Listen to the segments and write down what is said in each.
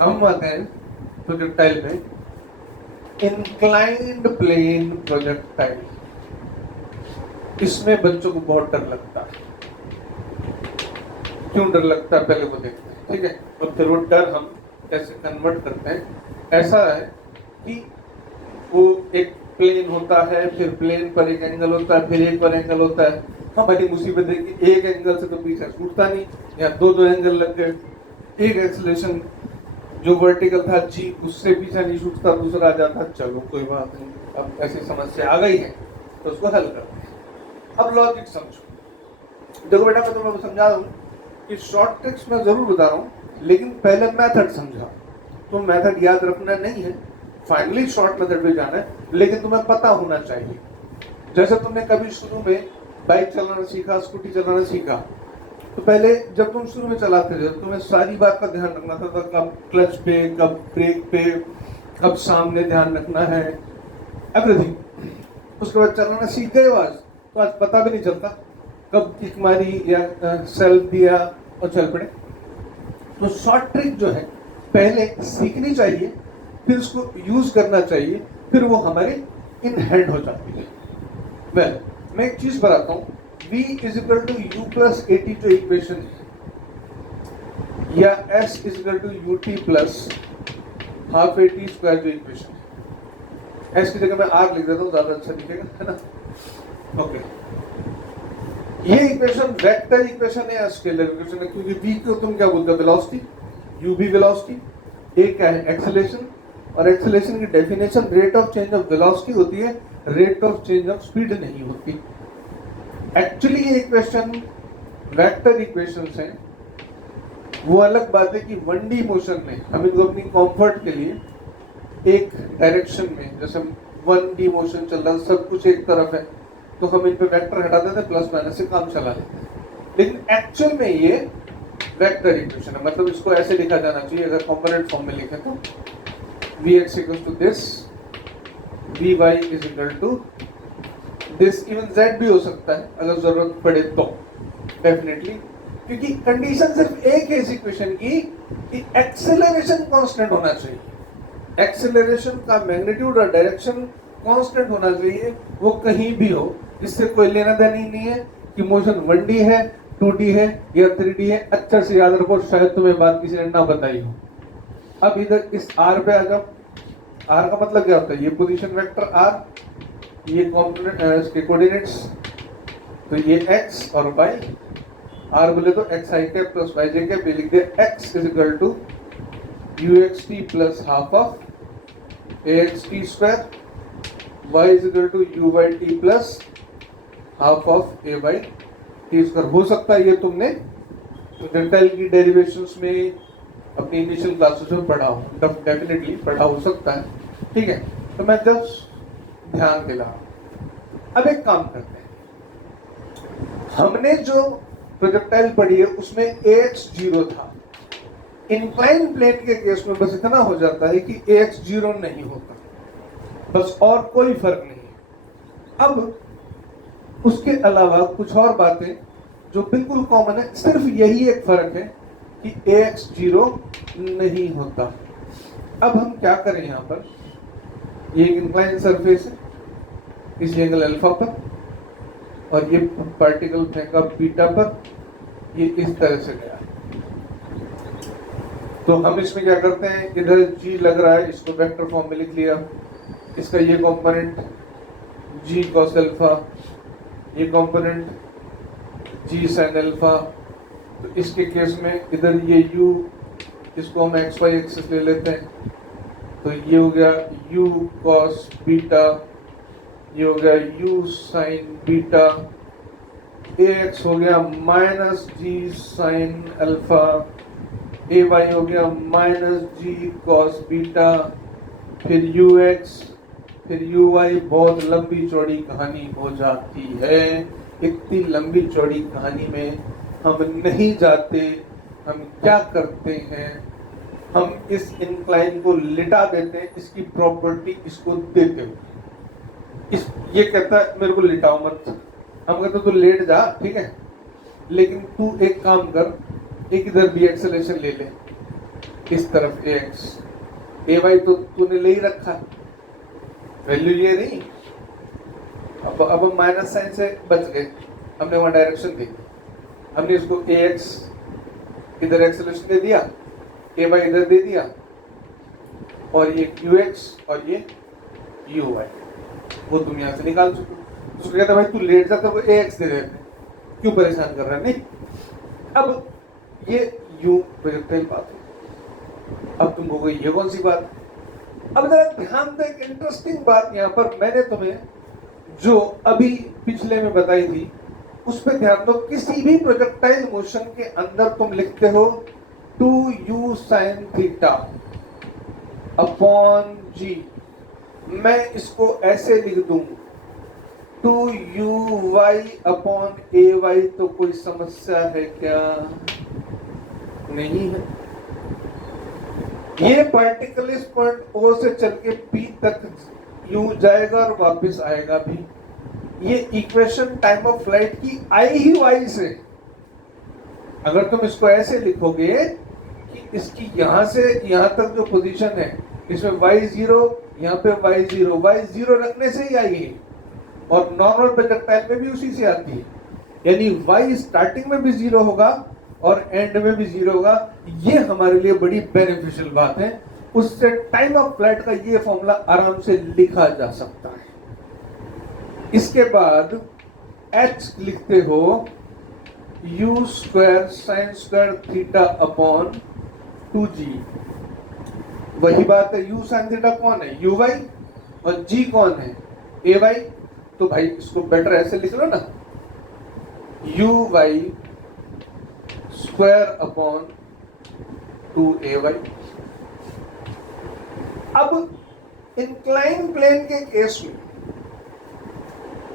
हम आते हैं प्रोजेक्टाइल में, इंक्लाइंड प्लेन प्रोजेक्टाइल। इसमें बच्चों को बहुत डर लगता है। क्यों डर लगता है पहले वो देखते हैं, ठीक है, और फिर वो डर हम कैसे कन्वर्ट करते हैं। ऐसा है कि वो एक प्लेन होता है, फिर प्लेन पर एक एंगल होता है, फिर एक पर एंगल होता है। हमारी मुसीबत है कि एक एंगल से तो पीछे छूटता नहीं, या दो दो एंगल लग गए। एक एक्सेलरेशन जो वर्टिकल था जी, उससे पीछा नहीं छूटता, दूसरा आ जाता, चलो कोई बात नहीं, अब ऐसी समस्या आ गई है तो उसको हल करते हैं। अब लॉजिक समझो। देखो बेटा, मैं तुम्हें समझा दूं कि शॉर्ट ट्रिक्स मैं जरूर बता रहा हूँ, लेकिन पहले मेथड समझा। तो मेथड याद रखना नहीं है, फाइनली शॉर्ट मेथड पे जाना है, लेकिन तुम्हें पता होना चाहिए। जैसे तुमने कभी शुरू में बाइक चलाना सीखा, स्कूटी चलाना सीखा, तो पहले जब तुम शुरू में चलाते थे तुम्हें सारी बात का ध्यान रखना था, कब क्लच पे, कब ब्रेक पे, कब सामने ध्यान रखना है, एवरीथिंग। उसके बाद चलाना सीख गए हो आज, तो आज पता भी नहीं चलता कब किक मारी या सेल्फ दिया और चल पड़े। तो शॉर्ट ट्रिक जो है पहले सीखनी चाहिए, फिर उसको यूज करना चाहिए, फिर वो हमारे इन हैंड हो जाती है। वेल, मैं एक चीज बताता हूं, v is equal to u plus a t जो इक्वेशन है, या s is equal to u t plus half a t square जो इक्वेशन है, s की जगह मैं r लिख देता हूं, ज्यादा अच्छा दिखेगा, है ना। ओके, ये इक्वेशन वेक्टर इक्वेशन है या स्केलर इक्वेशन है, क्योंकि v को तुम क्या बोलते हो, वेलोसिटी, u भी वेलोसिटी, a क्या है, एक्सेलरेशन, और एक्सेलरेशन की definition rate of change of velocity होती है, rate of change of speed नहीं होती। एक्चुअली ये इक्वेशन वेक्टर इक्वेशंस हैं। वो अलग बात है कि 1D मोशन में हम इनको अपनी कंफर्ट के लिए एक डायरेक्शन में, जैसे 1D मोशन चल रहा है, सब कुछ एक तरफ है, तो हम इन पे वेक्टर हटा देते हैं, प्लस माइनस से काम चला लेते हैं। लेकिन एक्चुअल में ये वेक्टर इक्वेशन है, मतलब इसको ऐसे लिखा जाना चाहिए, अगर कंपोनेंट फॉर्म में लिखे तो Vx equals to this, Vy is equal to this, even z भी हो सकता है अगर जरूरत पड़े तो, डेफिनेटली, क्योंकि कंडीशन सिर्फ एक है इस इक्वेशन की कि एक्सेलरेशन कांस्टेंट होना चाहिए। एक्सेलरेशन का मैग्नीट्यूड और डायरेक्शन कांस्टेंट होना चाहिए, वो कहीं भी हो, इससे कोई लेना देना ही नहीं है कि मोशन 1D है, 2D है या 3D है। अच्छा से याद रखो, शायद तुम्हें बात किसी ने ना बताई हो। अब इधर इस r पे आ जाओ। r का मतलब क्या होता है, ये पोजीशन वेक्टर r, ये कॉम्पोनेंट इसके कोऑर्डिनेट्स, तो ये x और y, r बोले तो x i cap plus y j cap, ये लिख दे x is equal to ux t plus half of ax t square, y is equal to uy t plus half of ay t square. हो सकता है ये तुमने projectile की derivations में अपनी इनिशियल क्लासेस में पढ़ा हो, डेफिनेटली पढ़ा हो सकता है, ठीक है। तो मैं जस्ट ध्यान दिला। अब एक काम करते हैं, हमने जो प्रोजेक्टाइल पढ़ी है उसमें ax 0 था। इंक्लाइन प्लेन के केस में बस इतना हो जाता है कि ax 0 नहीं होता, बस, और कोई फर्क नहीं है। अब उसके अलावा कुछ और बातें जो बिल्कुल कॉमन है, सिर्फ यही एक फर्क है कि ax 0 नहीं होता। अब हम क्या करें, यहां पर ये इंक्लाइन सरफेस है, इस एंगल अल्फा पर, और ये पार्टिकल फेंका बीटा पर, ये इस तरह से गया। तो हम इसमें क्या करते हैं, इधर g लग रहा है, इसको वेक्टर फॉर्म में लिख लिया, इसका ये कंपोनेंट g cos अल्फा, ये कंपोनेंट g sin अल्फा। तो इसके केस में इधर ये u, इसको हम xy एक्सिस ले लेते हैं, तो ये हो गया u cos बीटा, ये हो गया u sin बीटा, ax हो गया minus g sin alpha, ay हो गया माइनस g cos बीटा, फिर ux, फिर uy। बहुत लंबी चौड़ी कहानी हो जाती है, इतनी लंबी चौड़ी कहानी में हम नहीं जाते। हम क्या करते हैं, हम इस इंक्लाइन को लिटा देते हैं, इसकी प्रॉपर्टी इसको देते हुए। ये कहता है मेरे को लिटाओ मत, हम कहते तू लेट जा, ठीक है, लेकिन तू एक काम कर, एक इधर भी एक्सेलरेशन ले ले, इस तरफ ax, ay तो तूने ले ही रखा, वैल्यू ये नहीं। अब हम माइनस साइन से बच गए, हमने वहां डायरेक्शन दी, हमने इसको ax इधर एक्सेलरेशन दे दिया, ay इधर दे दिया, और ये qx और ये uy, वो तुम यहां से निकाल चुके हो। उसको कहता भाई तू लेट जा, तो ax दे देते, क्यों परेशान कर रहा है? नहीं, अब ये u प्रोजेक्टाइल पाथ है। अब तुम कहोगे ये कौन सी बात? अब जरा ध्यान दे, एक इंटरेस्टिंग बात यहाँ पर मैंने तुम्हें जो अभी पिछले में बताई थी उस पे ध्यान दो। किसी भी प्रोजेक्टाइल मोशन के अंदर तुम लिखते हो 2u sin theta upon g, मैं इसको ऐसे लिख दूं 2uy अपॉन ay, तो कोई समस्या है क्या? नहीं है। ये पार्टिकल इस पॉइंट O से चल के P तक यूं जाएगा और वापस आएगा भी। ये इक्वेशन टाइम ऑफ फ्लाइट की आई ही वाई से। अगर तुम इसको ऐसे लिखोगे कि इसकी यहां से यहां तक जो पोजीशन है, इसमें y0, यहाँ पे y0 रखने से ही आई है, और नॉर्मल प्रोजेक्टाइल में भी उसी से आती है। यानी y स्टार्टिंग में भी 0 होगा और एंड में भी 0 होगा। ये हमारे लिए बड़ी बेनिफिशियल बात है। उससे टाइम ऑफ फ्लाइट का ये फॉर्मूला आराम से लिखा जा सकता है। इसके बाद h लिखते हो u square sine square theta upon 2g। वही बात है, u साइन थीटा कौन है? uy, और g कौन है? ay। तो भाई इसको बेटर ऐसे लिख लो ना, uy स्क्वायर अपॉन 2ay। अब इंक्लाइन प्लेन के केस में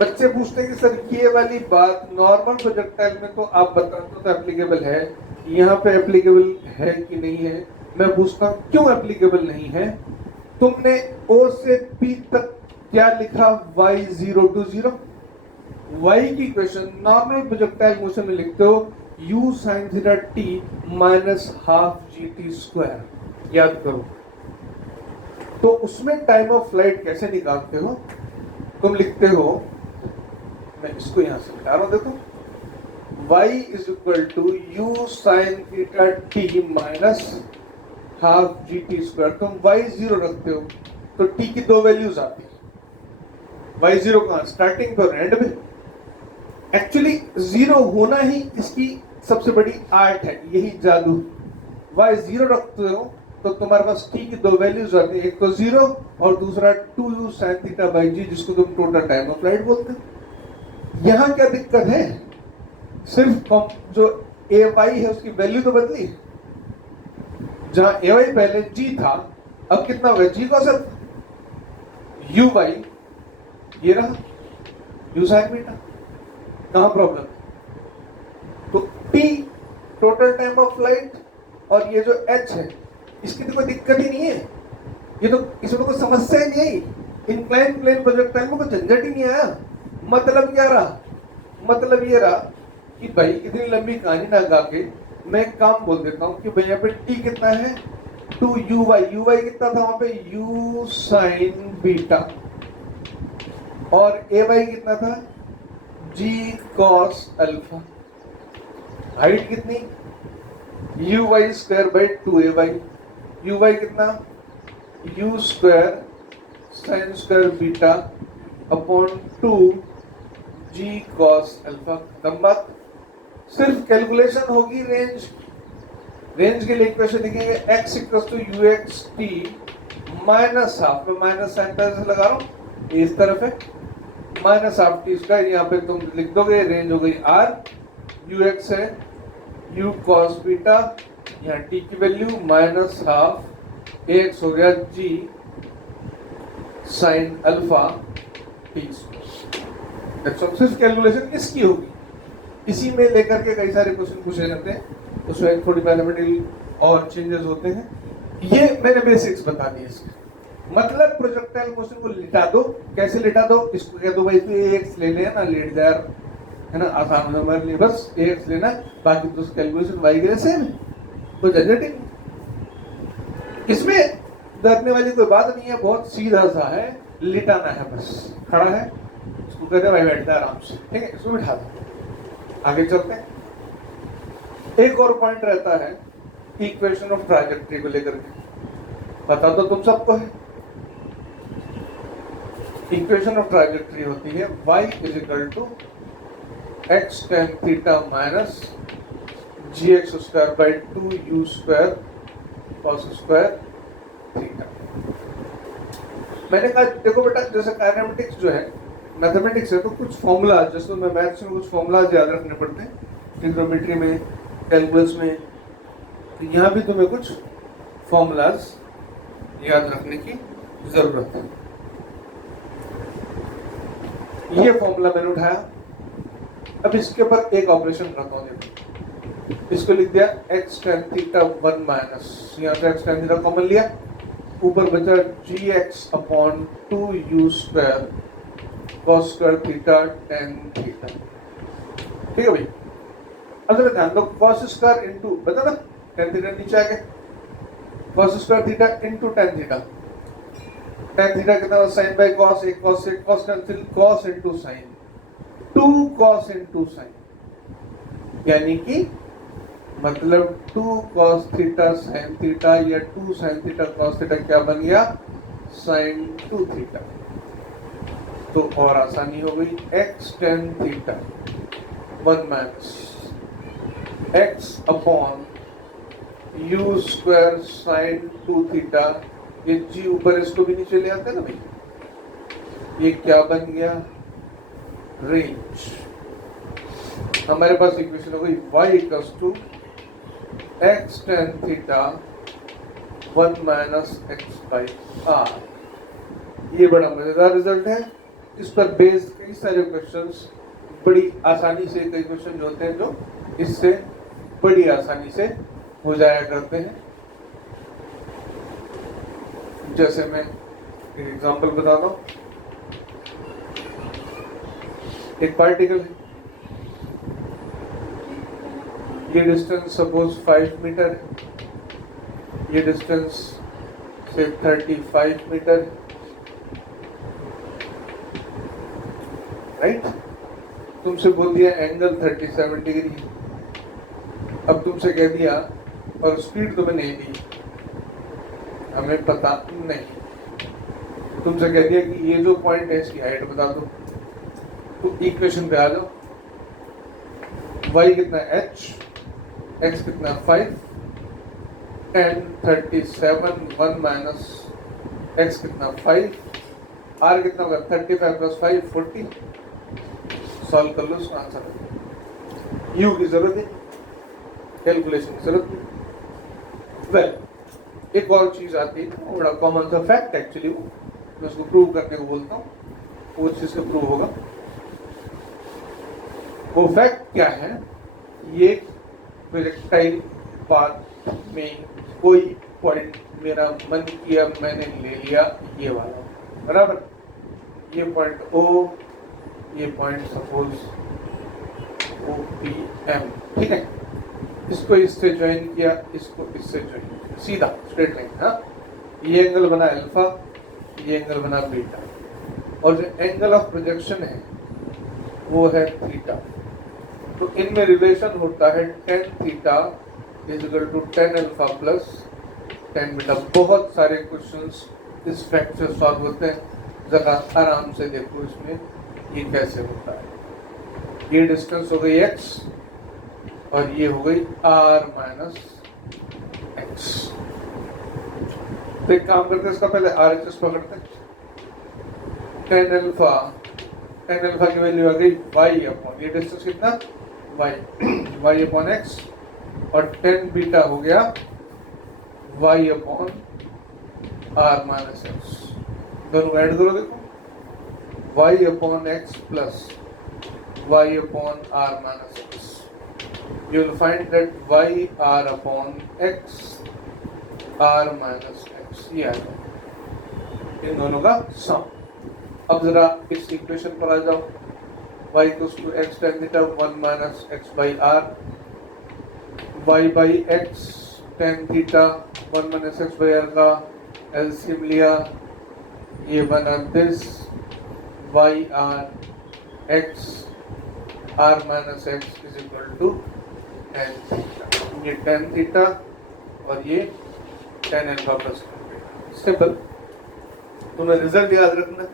बच्चे पूछते हैं कि सर ये वाली बात नॉर्मल प्रोजेक्टाइल में तो आप बता दो तो एप्लीकेबल है, यहाँ पे एप्लीकेबल है कि नहीं है? मैं पूछता हूँ क्यों एप्लीकेबल नहीं है? तुमने O से P तक क्या लिखा? y0 to 0। y की इक्वेशन नॉर्मल प्रोजेक्टाइल मोशन में लिखते हो u sin theta t minus half gt square. याद करो। तो उसमें टाइम ऑफ फ्लाइट कैसे निकालते हो? तुम लिखते हो, मैं इसको यहां से लिखा रहा हूं, देखो y is equal to u sin theta t minus half gt square. तुम y0 रखते हो तो t की दो वैल्यूज आती है। y0 कहां? स्टार्टिंग पे और एंड में। एक्चुअली 0 होना ही इसकी सबसे बड़ी आर्ट है, यही जादू। y0 रखते हो तो तुम्हारे पास t की दो वैल्यूज आती है, एक तो 0 और दूसरा 2u sin theta by g, जिसको तुम टोटल टाइम ऑफ फ्लाइट बोलते हो। यहां क्या दिक्कत है? सिर्फ जो ay है उसकी वैल्यू तो बदली। जहां ay पहले g था, अब कितना हुआ? g का सिर्फ uy ये रहा u sin थीटा। कहां प्रॉब्लम? तो t total time of flight और ये जो h है इसकी तो कोई दिक्कत ही नहीं है। ये तो इसमें तो कोई समस्या ही नहीं है। इंक्लाइन प्लेन प्रोजेक्टाइल में कोई झंझट ही नहीं आया। मतलब क्या रहा? मतलब ये रहा कि भाई इतनी लंबी कहानी ना गा के मैं एक काम बोल देता हूं कि भाई यहाँ पे t कितना है? 2uy कितना था वहां पे? u sin beta. और ay कितना था? g cos alpha. हाइट कितनी? uy square by 2ay। uy कितना? u square sine square beta upon 2 g cos alpha. खत्म बात। सिर्फ कैलकुलेशन होगी रेंज। रेंज के लिए इक्वेशन लिखेंगे x equals to ux t minus half. में माइनस साइन पैसे लगा रहा हूं, इस तरफ है माइनस हाफ टी स्क्वायर। यहाँ पे तुम लिख दोगे रेंज हो गई r, ux है u cos बीटा, यहाँ t की वैल्यू माइनस हाफ, x हो गया g sine alpha T square. सिर्फ कैलकुलेशन किसकी होगी? इसी में लेकर के कई सारे क्वेश्चन पूछे जाते हैं, उसमें थोड़ी मैथमेटिकल और चेंजेस होते हैं। ये मैंने बेसिक्स बता दिए इसके। मतलब प्रोजेक्टाइल मोशन को लिटा दो। कैसे लिटा दो? इसको कह दो भाई तू ax ले ले ना, लेट जा, है ना, आसान है हमारे लिए। बस ax लेना, बाकी तो कैलकुलेशन y के लिए सेम है, कोई झंझट ही नहीं। इसमें डरने वाली कोई बात नहीं है, बहुत सीधा सा है, लिटाना है बस। खड़ा है, इसको कहते हैं भाई बैठ जा आराम से, ठीक है, इसको बिठा दो। आगे चलते हैं। एक और पॉइंट रहता है इक्वेशन ऑफ ट्राजेक्टरी को लेकर के, पता तो तुम सबको है। इक्वेशन ऑफ ट्राजेक्टरी होती है y is equal to x tan theta minus gx square by 2u square cos square theta. मैंने कहा देखो बेटा, जैसे काइनेमेटिक्स जो है मैथमेटिक्स है, तो कुछ फॉर्मूला, जैसे मैं मैथ्स में कुछ फॉर्मूलाज याद रखने पड़ते हैं, ट्रिग्नोमेट्री में, कैलकुलस में, तो यहाँ भी तुम्हें कुछ फॉर्मूलाज याद रखने की जरूरत है। ये फॉर्मूला मैंने उठाया, अब इसके ऊपर एक ऑपरेशन करता हूँ। देखो, इसको लिख दिया x tan थीटा 1 माइनस, यहाँ से x tan थीटा कॉमन लिया, ऊपर बचा gx upon 2u square cos square theta tan theta. ठीक है भाई, अब जरा ध्यान दो, cos स्क्वायर इंटू बता ना, tan थीटा नीचे आ गया, cos square theta into tan theta, tan theta कितना हुआ, sin बाई cos, एक cos से cos cancel, cos into sin, 2 cos into sin, यानी कि मतलब 2 cos थीटा sin थीटा या 2 sin थीटा cos थीटा क्या बन गया, sin 2 थीटा। तो और आसानी हो गई, x tan theta 1 minus x upon u square sin 2 theta, ये g ऊपर इसको भी नीचे ले आते हैं ना भाई, ये क्या बन गया, रेंज। हमारे पास इक्वेशन हो गई y equals to x tan theta 1 minus x by r। ये बड़ा मजेदार रिजल्ट है, इस पर बेस्ड कई सारे क्वेश्चंस बड़ी आसानी से, कई क्वेश्चन जो होते हैं जो इससे बड़ी आसानी से हो जाया करते हैं। जैसे मैं एक एग्जांपल बताता हूँ, एक पार्टिकल है, ये डिस्टेंस सपोज 5 मीटर है, ये डिस्टेंस से 35 मीटर है, राइट। तुमसे बोल दिया एंगल 37 डिग्री, अब तुमसे कह दिया, और स्पीड तुम्हें नहीं दी, हमें पता नहीं, तुमसे कह दिया कि ये जो पॉइंट है इसकी हाइट बता दो, तो इक्वेशन पे आ जाओ, y कितना h, x कितना 5, tan 37 1 माइनस x कितना 5, r कितना होगा 35 प्लस 5 40, सॉल्व कर लो, उसका आंसर है। u की जरूरत है, कैलकुलेशन की जरूरत नहीं। वेल, एक और चीज आती है, बड़ा कॉमन सा फैक्ट एक्चुअली, वो मैं उसको प्रूव करने को बोलता हूँ, वो चीज से प्रूव होगा। वो फैक्ट क्या है, ये प्रोजेक्टाइल पाथ में कोई पॉइंट मेरा मन किया, मैंने ले लिया ये वाला, बराबर, ये पॉइंट O, ये पॉइंट सपोज OPM, ठीक है, इसको इससे ज्वाइन किया, इसको इससे ज्वाइन किया, सीधा स्ट्रेट लाइन। हाँ, ये एंगल बना अल्फा, ये एंगल बना बीटा, और जो एंगल ऑफ प्रोजेक्शन है वो है थीटा। तो इनमें रिलेशन होता है tan theta is equal to tan alpha plus tan beta. बहुत सारे क्वेश्चंस इस फैक्ट से सॉल्व होते हैं, जरा आराम से देखो इसमें ये कैसे होता है। ये डिस्टेंस हो गई x और ये हो गई r माइनस x। तो एक काम करते हैं, इसका पहले RHS पकड़ते हैं, tan अल्फा की वैल्यू आ गई y अपॉन, ये डिस्टेंस कितना y अपॉन x, और tan बीटा हो गया y upon r minus x। दोनों ऐड करो, देखो y upon x plus y upon r minus x, you will find that y r upon x r minus x, ये आ गया इन दोनों का सम। अब जरा इस इक्वेशन पर आ जाओ, y equals to x tan theta 1 minus x by r, y by x tan theta 1 minus x by r का एलसीएम लिया, ये बना this y r x r minus x is equal to tan theta, ये tan theta और ये tan alpha plus simple. तुम्हें result याद रखना।